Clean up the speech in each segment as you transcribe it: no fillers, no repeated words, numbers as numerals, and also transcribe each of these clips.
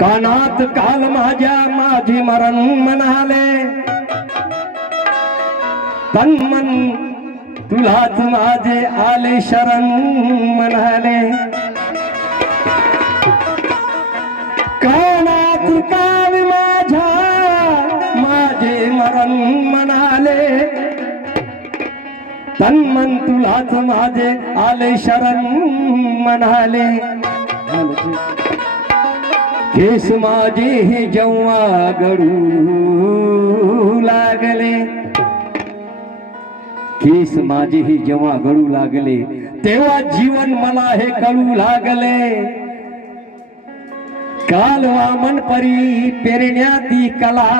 कानात काल माझ्या माझे मरण म्हणाले, तन मन तुलाच माझे आले शरण म्हणाले। कानात काल माझ्या माझे मरण म्हणाले, तन मन तुलाच माझे आले शरण म्हणाले। केस माझे हे जेव्हा गळू लागले, केस माझे हे जेव्हा गळू लागले, तेव्हा जीवन मला हे कळू लागले। काल वामन परी पेरण्याती कला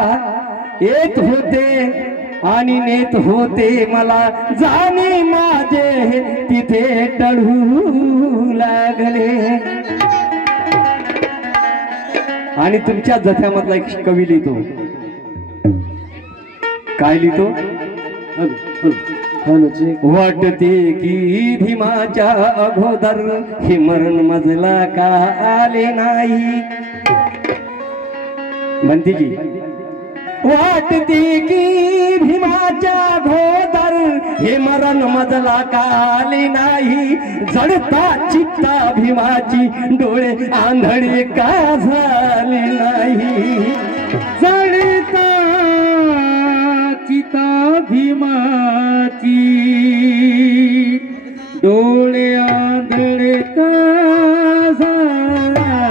येत होते आणि नेत होते मला, जाणे माझे तिथे टळू लागले। आणि तुमच्या जथ्यामधला एक कवी लिहितो, काय लिहितो? वाटते की भीमाच्या अगोदर हे मरण मजला का आले नाही। म्हणते की वाटते की भीमाच्या अगोदर हे मरण मजला का आले नाही। जडता चित्ता भीमाची डोळे आंधळे का झाले नाही। जडता चित्ता भीमाची डोळे आंधळे का झाले।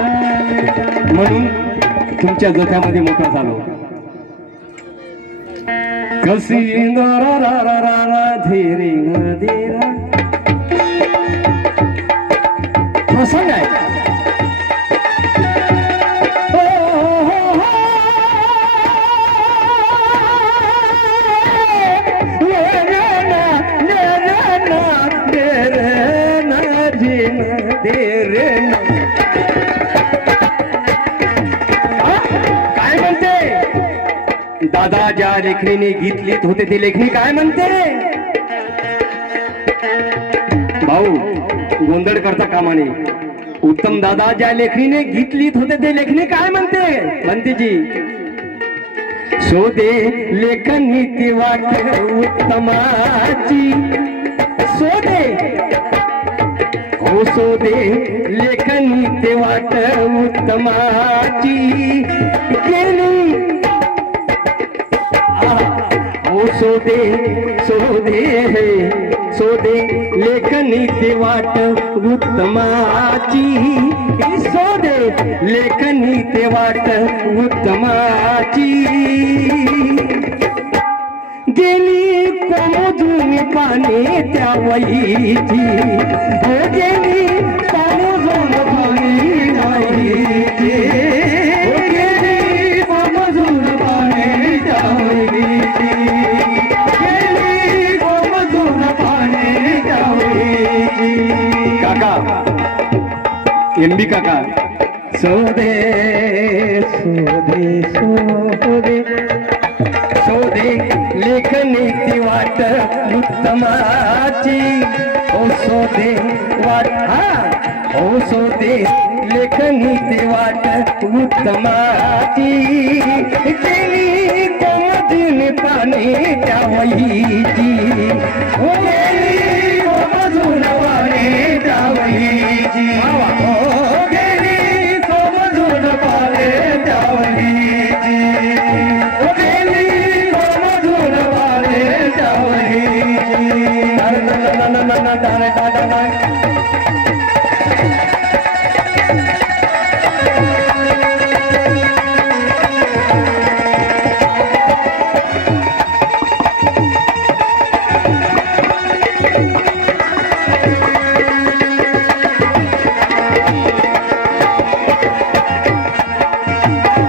म्हणून तुमच्या जथ्यामध्ये मोठा झालो। कसी रा रा रा रा रा धीरे न धीरा प्रसंग आहे। काय म्हणते दादा? ज्या लेखणीने गीत लिहित होते ते लेखणी काय म्हणते? भाऊ गोंधळ करता कामाने। उत्तम दादा ज्या लेखणीने गीत लिहित होते ते लेखणी काय म्हणते? म्हणते जी शोधे लेखनी ती वाट उत्तमाची, शोधे हो शोधे लेखनी ती वाट उत्तमाची। गेली हो शोधे शोधे शोधे लेखनी ती वाट उत्तमाची, शोधे लेखनी ती वाट उत्तमाची। गेली कोमजून पाने त्या वहीची, हो गेली कोमजून पाने वहीची, हो गेली कोमजून पाने त्या वहीची, गेली कोमजून पाने त्या वहीची। काका एमबी काका शोधे शोधे शोधे शोधे लेखनी ती वाट उत्तमाची, ओ शोधे वाट ओ शोधे लेखनी ती वाट उत्तमाची। गेली कोमजून पाने त्या वहीची, हो गेली कोमजून पाने त्या वहीची, हो गेली कोमजून पाने त्या वहीची, हो गेली कोमजून पाने त्या वहीची।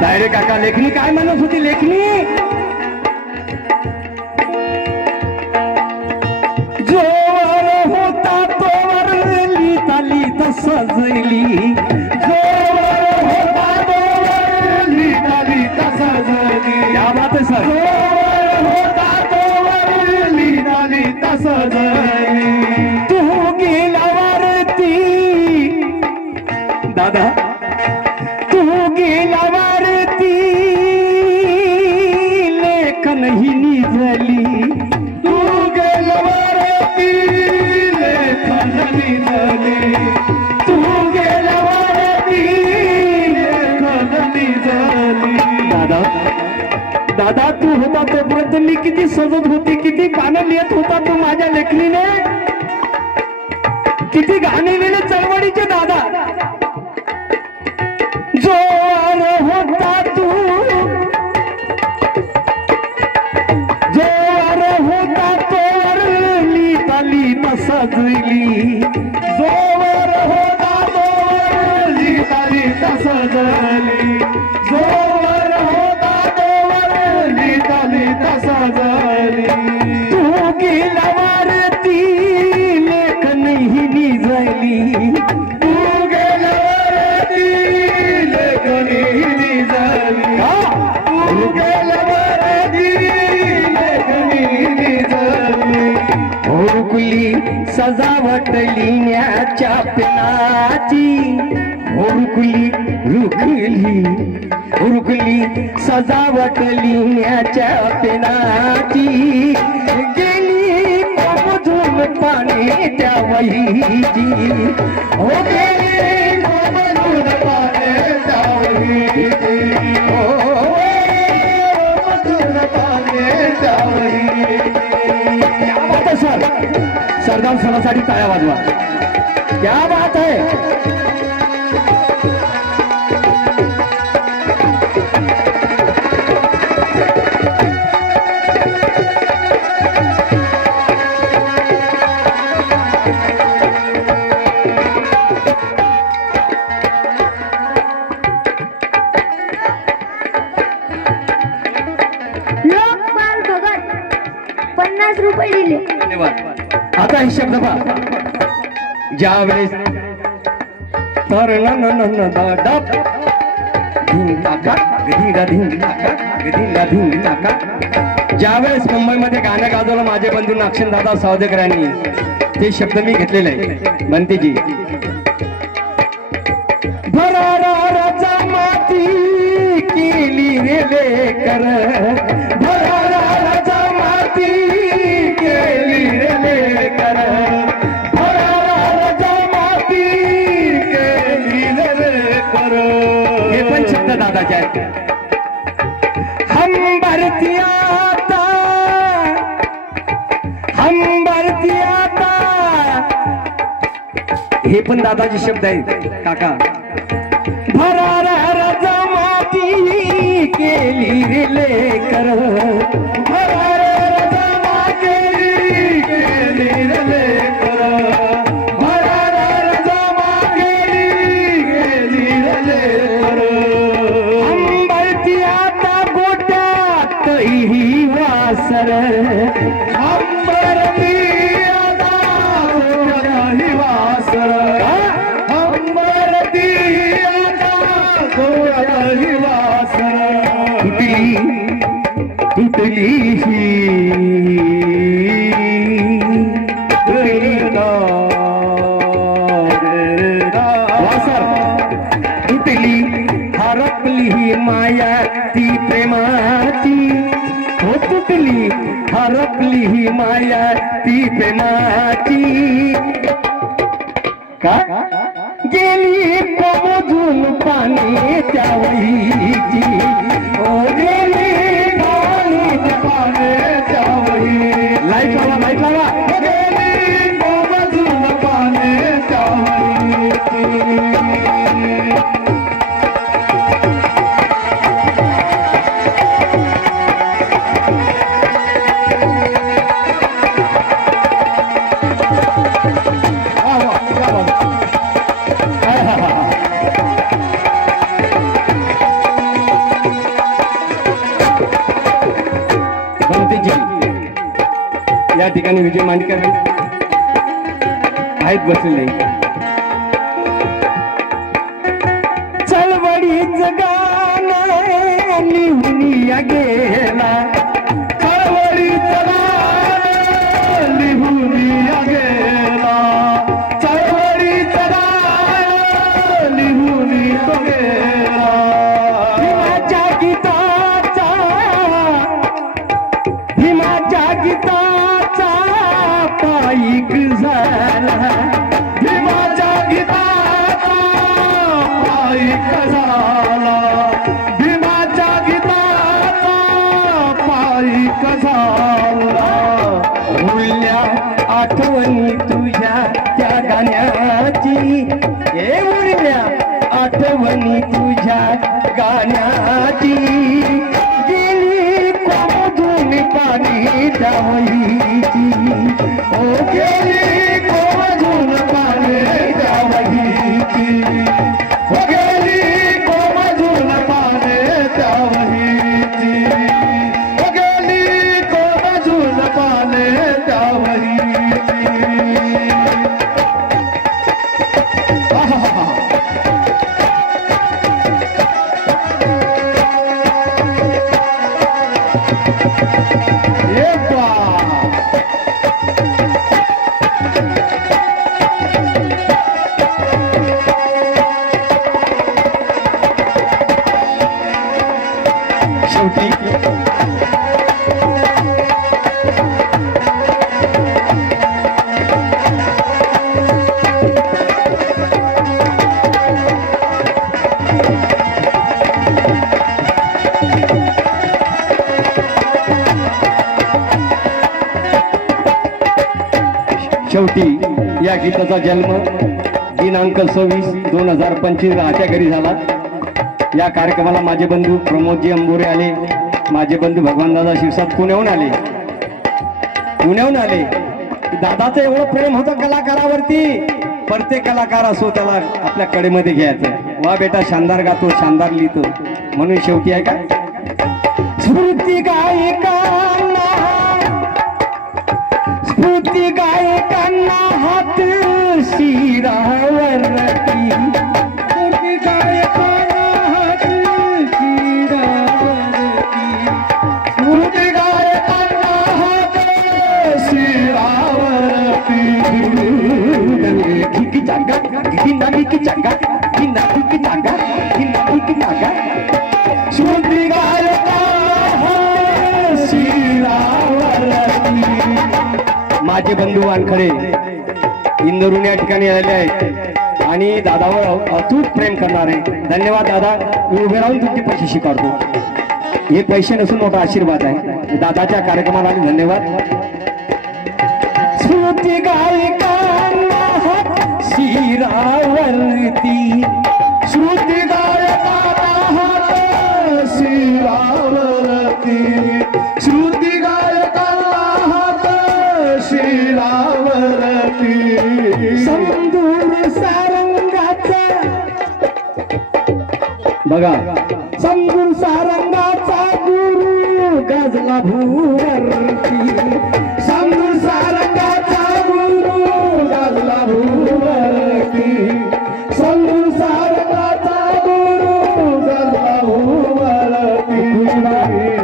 डायरे काका लेखनी काय म्हणत होती? लेखनी जोवर होता तोवर लिहिता लिहिता सजली, जोवर होता तोवर लिहिता लिहिता सजली। क्या बात है सर? जोवर होता तोवर लिहिता लिहिता सजली। तू गेल्यावरती दादा, तू गेल्या लेखनही निजली तू गेल्यावरती लेखन निजली तू गेल्यावरती लेखन निजली दादा दादा तू होता तोपर्यंत मी किती सजत होती किती गाणं लिहित होता तू माझ्या लेखणीने किती गाणे लिहिले चळवळीचे दादा जोर होता तू जोर होता तोर लिहिता लिहिता सजली जोवर होता तोवर लिहिता लिहिता सजली जोवर होता तोवर लिहिता लिहिता सजली तू गेल्यावरती लेखनही निजली तू गेल्यावरती लेखनी निजली तू गेल्यावरती लेखनी निजली हुरकुली सजावट लिहिण्याच्या पेनाची हुरकुली हुरकुली सजावट लिहिण्याच्या पेनाची गेली कोमधून पाणी त्या वहीची हो गेली कोमधून पाने जावळीची कोमधून पाने जावळीची क्या बात है सर सरदार सणासाठी टाळ्या वाजवा क्या बात है लोकपाल भगत 50 रुपये दिले. धन्यवाद. आता हे शब्द पहा ज्या वेळेस तर न डप ज्या वेळेस मुंबईमध्ये गाणं गाजवलं माझे बंधू नागशनदादा सावदेकर यांनी ते शब्द मी घेतलेले आहे बनतेजी भरारा माती केली रे लेकर भरारा माती केली रे लेकर भरारा माती केली रे लेकर हे पण शब्द दादाचे आहेत हम भरती आता हे पण दादाचे शब्द आहेत काका भरारा जमाती केली रे लेकर भरारा जमाती केली रे लेकर भरारा जमाती केली रे लेकर हम भरती आता गोट्यात ही वासर अंबरती आता गोळ्याही वासर अंबरती आता गोळ्याही वासर तुटली वासर तुटली हरपली ही माया ती प्रेमाची हो तुटली हरपली ही माया ती प्रेमाची का गेली कोमधून पाणी त्या वहीची ओ गेली पाणी पाने जावळी लाईट लावा गेली कोमधून पाने जावळी या ठिकाणी विजय मांडकर आहेत बसलेले चळवळीचं गाणं निघून या गेला चळवळीचं गाणं निघून या गेला चळवळीचं गाणं निघून तो गेला भीमाच्या गीताचा कझाला भीमाच्या गीताचा पायी कझाला उरल्या आठवणी तुझ्या त्या गाण्याची हे उरल्या आठवणी तुझ्या गाण्याची गेली कोमधून पाणी त्या वहीची ओ गेली कोमधून पाणी त्या वहीची ओ गेली कोमधून पाणी त्या वहीची ओ गेली कोमधून पाणी त्या वहीची शेवटी या गीताचा जन्म दिनांक 26/2025 आच्या घरी झाला. या कार्यक्रमाला माझे बंधू प्रमोदजी अंबोरे आले, माझे बंधू भगवानदादा शिरसाट पुण्याहून आले. दादाचं एवढं प्रेम होतं कलाकारावरती, प्रत्येक कलाकार असो त्याला आपल्या कडेमध्ये घ्यायचं. वा बेटा शानदार गातो, शानदार लिहितो. म्हणून शेवटी आहे का स्फूर्ती गायकांना हात शिरावरती स्फूर्ती गायकांना हात शिरावरती स्फूर्ती गायकांना हात शिरावरती की जागा की जागा स्फूर्ती गायकांना हात शिरावरती. माझे बंधू वानखडे इंदोरून या ठिकाणी आलेले आहेत आणि दादावर अतूट प्रेम करणार आहे. धन्यवाद दादा. मी उभे राहून तुमचे पैसे स्वीकारतो. हे पैसे नसून मोठा आशीर्वाद आहे. दादाच्या कार्यक्रमाला धन्यवाद. स्फूर्ती गायकांना हात शिरावरती स्फूर्ती गायकांना हात शिरावरती स्फूर्ती गायकांना हात शिरावरती समदूर सारंगाचा बघा समदूर सारंगाचा गुरु गाजला भूवरती समदूर सारंगाचा गुरु गाजला भूवरती समदूर सारंगाचा गुरु गाजला भूवरती.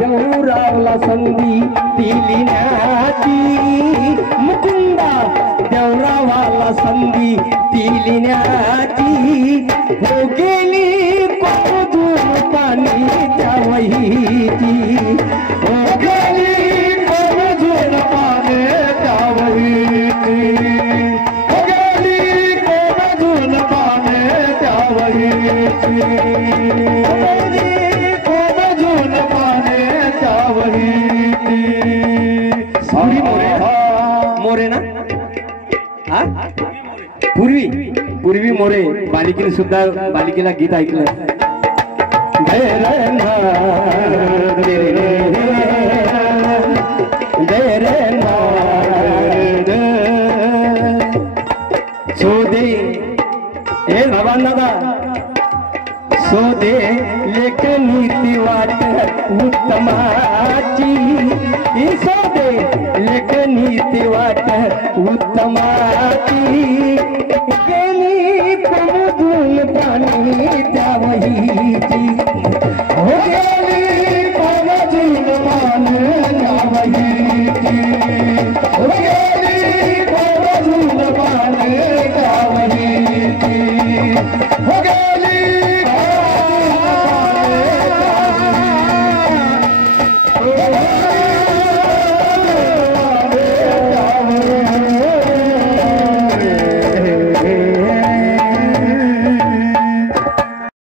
देवरावला संधी लिहिण्याची मुकुंदा देवरावाला संधी लिहिण्याची हो गेली कोमधून पाणी त्या वहीची हो गेली कोमधून पाणी त्या वहीची हो गेली कोमधून पाणी त्या वहीची हो गेली कोमधून पाणी त्या वहीची. पूर्वी मोरे ना हा पूर्वी मोरे बालिकेने सुद्धा बालिकेला गीत ऐकलं. शोधे हे भगवान दादा शोधे लेखनी ती वाट उत्तमाची शोधे लेखनी ती वाट उत्तमाची गेली कोमधून पाणी त्या वहीची